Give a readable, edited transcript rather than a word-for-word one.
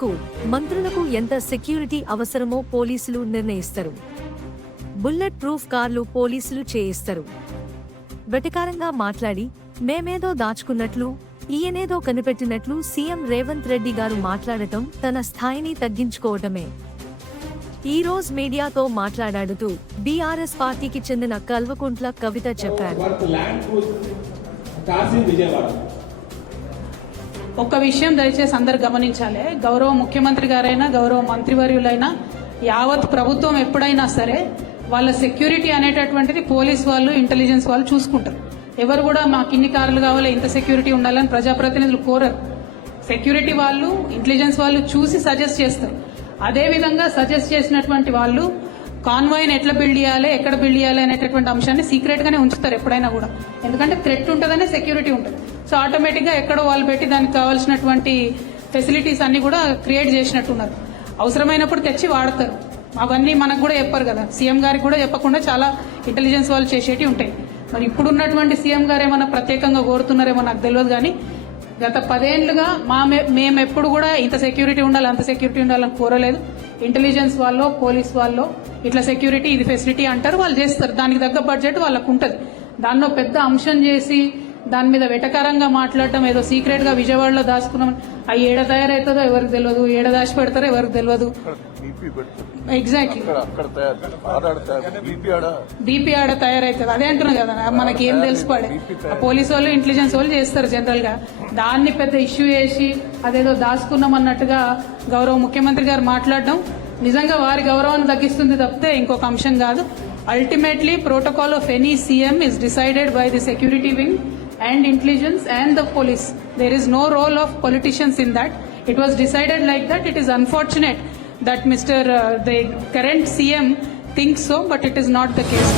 సీఎంకు మంత్రులకు ఎంత సెక్యూరిటీ అవసరమో పోలీసులు నిర్ణయిస్తారు. బుల్లెట్ ప్రూఫ్ కార్లు పోలీసులు చేయిస్తారు. వెటకారంగా మాట్లాడి మేమేదో దాచుకున్నట్లు, ఈయనేదో కనిపెట్టినట్లు సీఎం రేవంత్ రెడ్డి గారు మాట్లాడటం తన స్థాయిని తగ్గించుకోవటమే. ఈ రోజు మీడియాతో మాట్లాడుతూ బీఆర్ఎస్ పార్టీకి చెందిన కల్వకుంట్ల కవిత చెప్పారు. ఒక్క విషయం దయచేసి అందరు గమనించాలి. గౌరవ ముఖ్యమంత్రి గారైనా గౌరవ మంత్రివర్యులైనా యావత్ ప్రభుత్వం ఎప్పుడైనా సరే వాళ్ళ సెక్యూరిటీ అనేటటువంటిది పోలీస్ వాళ్ళు, ఇంటెలిజెన్స్ వాళ్ళు చూసుకుంటారు. ఎవరు కూడా మాకు ఇన్ని కార్లు కావాలి, ఇంత సెక్యూరిటీ ఉండాలని ప్రజాప్రతినిధులు కోరరు. సెక్యూరిటీ వాళ్ళు, ఇంటెలిజెన్స్ వాళ్ళు చూసి సజెస్ట్ చేస్తారు. అదేవిధంగా సజెస్ట్ చేసినటువంటి వాళ్ళు కాన్వాయ్ని ఎట్లా బిల్డ్ చేయాలి, ఎక్కడ బిల్డ్ చేయాలి అనేటటువంటి అంశాన్ని సీక్రెట్ గానే ఉంచుతారు ఎప్పుడైనా కూడా. ఎందుకంటే థ్రెట్ ఉంటుందనే సెక్యూరిటీ ఉంటుంది. సో ఆటోమేటిక్ గా ఎక్కడో వాళ్ళు పెట్టి దానికి కావాల్సినటువంటి ఫెసిలిటీస్ అన్ని కూడా క్రియేట్ చేసినట్టున్నారు. అవసరమైనప్పుడు తెచ్చి వాడతారు. అవన్నీ మనకు కూడా చెప్పారు కదా, సీఎం గారికి కూడా చెప్పకుండా చాలా ఇంటెలిజెన్స్ వాళ్ళు చేసేటి ఉంటాయి. మరి ఇప్పుడున్నటువంటి సీఎం గారు ఏమన్నా ప్రత్యేకంగా కోరుతున్నారేమో నాకు తెలియదు. కానీ గత 10 ఏళ్లుగా మేము ఎప్పుడు కూడా ఇంత సెక్యూరిటీ ఉండాలి, అంత సెక్యూరిటీ ఉండాలని కోరలేదు. ఇంటెలిజెన్స్ వాళ్ళు, పోలీస్ వాళ్ళు ఇట్లా సెక్యూరిటీ ఇది ఫెసిలిటీ అంటారు, వాళ్ళు చేస్తారు. దానికి తగ్గ బడ్జెట్ వాళ్ళకు ఉంటుంది. దానిలో పెద్ద అంశం చేసి దాని మీద వెటకారంగా మాట్లాడటం, ఏదో సీక్రెట్ గా విజయవాడలో దాచుకున్నాం, అవి ఏడ తయారవుతుందో ఎవరికి తెలియదు, ఏడ దాచి పెడతారో ఎవరికి తెలియదు. ఎగ్జాక్ట్లీ బీపీ ఆడ తయారవుతుంది. అదే అంటున్నా కదా, మనకి ఏం తెలిసిపడే. పోలీసు వాళ్ళు, ఇంటెలిజెన్స్ వాళ్ళు చేస్తారు జనరల్ గా. దాన్ని పెద్ద ఇష్యూ చేసి అదేదో దాచుకున్నాం అన్నట్టుగా గౌరవ ముఖ్యమంత్రి గారు మాట్లాడడం నిజంగా వారి గౌరవాన్ని తగ్గిస్తుంది తప్పితే ఇంకొక అంశం కాదు. Ultimately protocol of any CM is decided by the security wing and intelligence and the police. There is no role of politicians in that. It was decided like that. It is unfortunate that the current CM thinks so, but it is not the case.